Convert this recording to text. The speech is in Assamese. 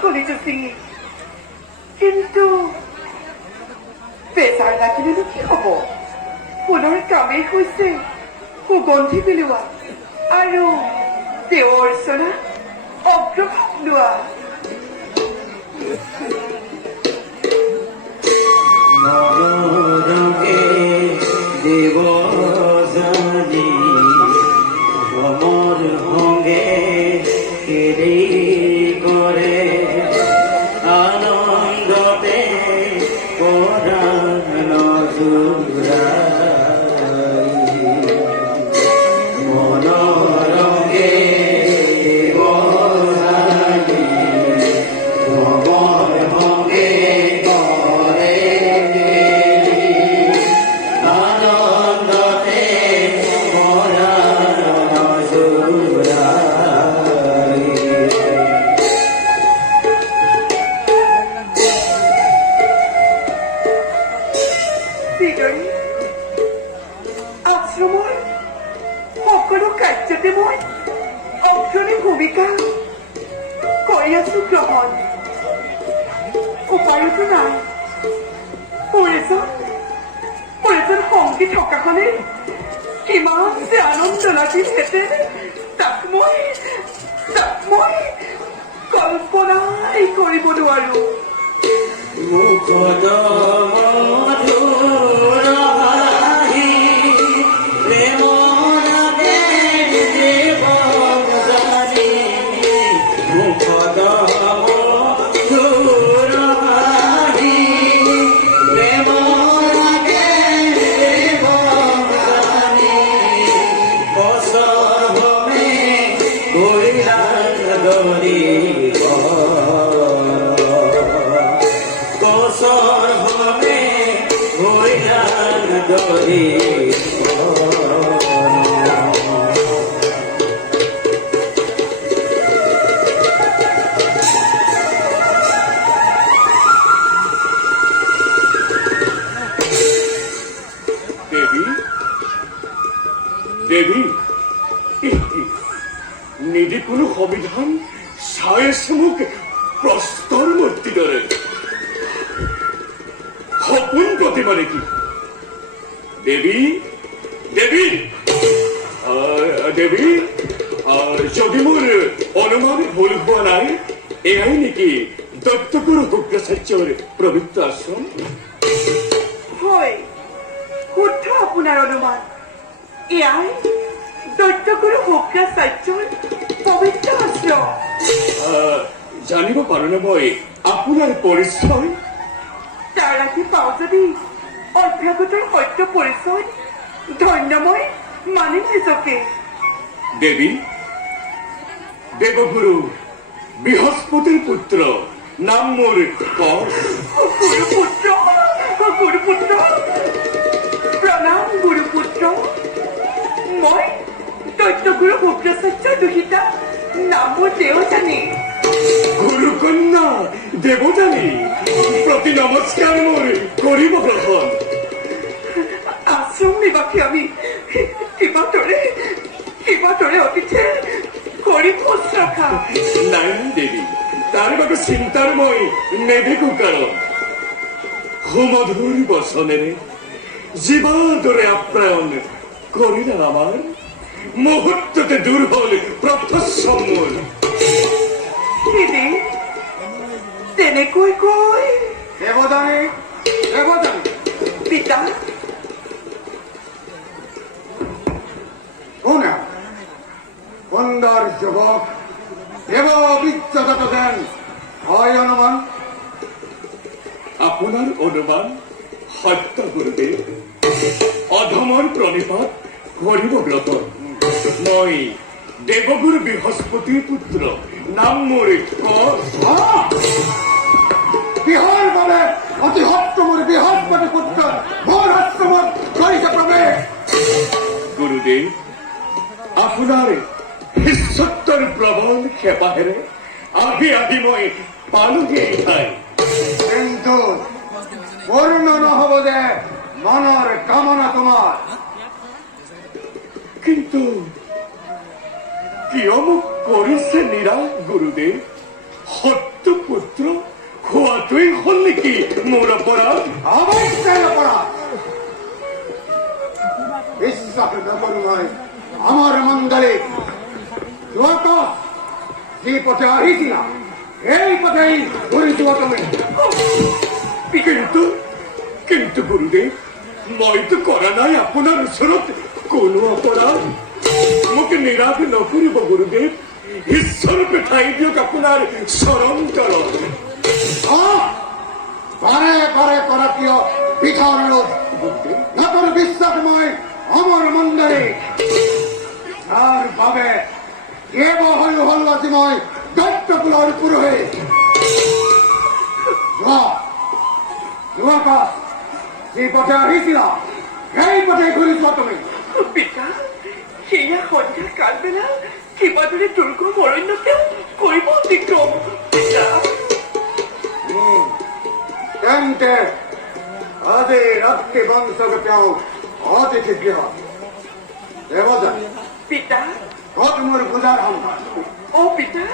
কলিজা চিঙি কিন্তু প্ৰেছাৰ লাগিলেনো কি হ'ব পুনৰ কামেই হৈছে সুগন্ধি পেলোৱা আৰু তেওঁৰ অৰ্চনা অগ্ৰভাগ লোৱা নৰকে দেৱ জানি ভ্ৰমৰ ভংগে হেৰি কৰে আনন্দতে পৰাণ জোৰাই মনৰকে দেৱ জানি ভ্ৰমৰ ভংগে আশ্ৰমৰ সকলো কাৰ্যতে মই অগ্ৰণী ভূমিকা কৰি আছো গ্ৰহণ উপায়তো নাই মোৰ এজন সংগী থকাখনে কিমান যে আনন্দ লাগিলহেঁতেন তাক মই কল্পনাই কৰিব নোৱাৰো দেৱী নিদি কোনো সংবিধান চাই আছে মোক প্ৰস্তৰ মূৰ্তিৰ দৰে সপোন প্ৰতিমা নেকি দেৱী দেৱী দেৱী যদি মোৰ অনুমান ভুল হোৱা নাই এয়াই নেকি দত্তগুৰু শুক্ৰাচাৰ্যৰ পবিত্ৰ আশ্ৰম হয় শুদ্ধ আপোনাৰ অনুমান এয়াই দৈত্যগুৰু শুক্ৰাচাৰ্যৰ পবিত্ৰ আশ্ৰম জানিব পাৰোনে মই আপোনাৰ পৰিচয় তাৰ ৰাখি পাওঁ যদি অভ্যাগতৰ সত্য পৰিচয় ধন্য মই মানিম নিজকে দেৱী দেৱগুৰু বৃহস্পতিৰ পুত্ৰ নাম মোৰ গুৰুপুত্ৰ প্ৰণাম গুৰুপুত্ৰ মই দৈত্যগুৰু শুক্ৰাচাৰ্যৰ দুহিতা নাম মোৰ দেৱযানী গুৰুকন্যা দেৱযানী প্ৰতি নমস্কাৰ মোৰ কৰিব গ্ৰহণ আশ্ৰম নিবাসী আমি কিবাতৰে অতিথি কৰি শুশ্ৰূষা নাই দেৱী তাৰ বাবে চিন্তাৰ মই নেদেখো কাৰণ সুমধুৰ বচনেৰে জীৱাদৰে আপ্যায়ন কৰিলা আমাৰ মুহূৰ্ততে দূৰ হল প্ৰথম মোৰ তেনেকৈ কৈ দেৱযানী পিতা কোনে সুন্দৰ যুৱক দেৱ বিদ্যাত যেন হয় অনুমান আপোনাৰ অনুমান সত্য গুৰুদেৱ অধমৰ প্ৰণিপাত কৰিব গ্ৰহণ মই দেৱগুৰু বৃহস্পতিৰ পুত্ৰ নাম মোৰ বিহাৰ মানে অতি সত্য মোৰ বৃহস্পতি পুত্ৰ মোৰ আশ্ৰমত কৰিছে প্ৰৱেশ গুৰুদেৱ আপোনাৰ শিষ্যত্বৰ প্ৰবল খেপাহেৰে আহি মই পালোহি এই ঠাই কিন্তু পূৰ্ণ নহব যে মনৰ কামনা তোমাৰ কিন্তু কিয় মোক কৰিছে নিৰাশ গুৰুদেৱ সত্য পুত্ৰ খোৱাটোৱেই হ'ল নেকি মোৰ অপৰাধ? অৱশ্যেই অপৰাধ। বিশ্বাস নকৰো মই আমাৰ মণ্ডলীক যোৱাটো যি পথে আহিছিলা এই পথেই ঘূৰি যোৱা তুমি। কিন্তু গুৰুদেৱ মইতো কৰা নাই আপোনাৰ ওচৰত কোনো অপৰাধ। মোক নিৰাশ নকৰিব গুৰুদেৱ, ঈশ্বৰ পঠাই দিয়ক আপোনাৰ চৰণ তলত। বাৰে বাৰে কৰা কিয় পিঠৰ লোক নকৰো বিশ্বাস মই আমাৰ মণ্ডলী যাৰ বাবে কেৱল হল আজি মই দৈত্যকুলৰ পুৰোহিত। যোৱা যি পথে আহিছিলা সেই পথে ঘূৰি যোৱা তুমি। পিতা সেয়া সন্ধ্যা কালবেলা কিবাদৰে দুৰ্গম অৰণ্যতে কৰিব অতিক্ৰম। পিতা তেন্তে আজি ৰাত্ৰি বংশক তেওঁ অতিথি গৃহ দেৱযানী পিতা ক'ত মোৰ পূজাৰ সন্ধান। অ পিতা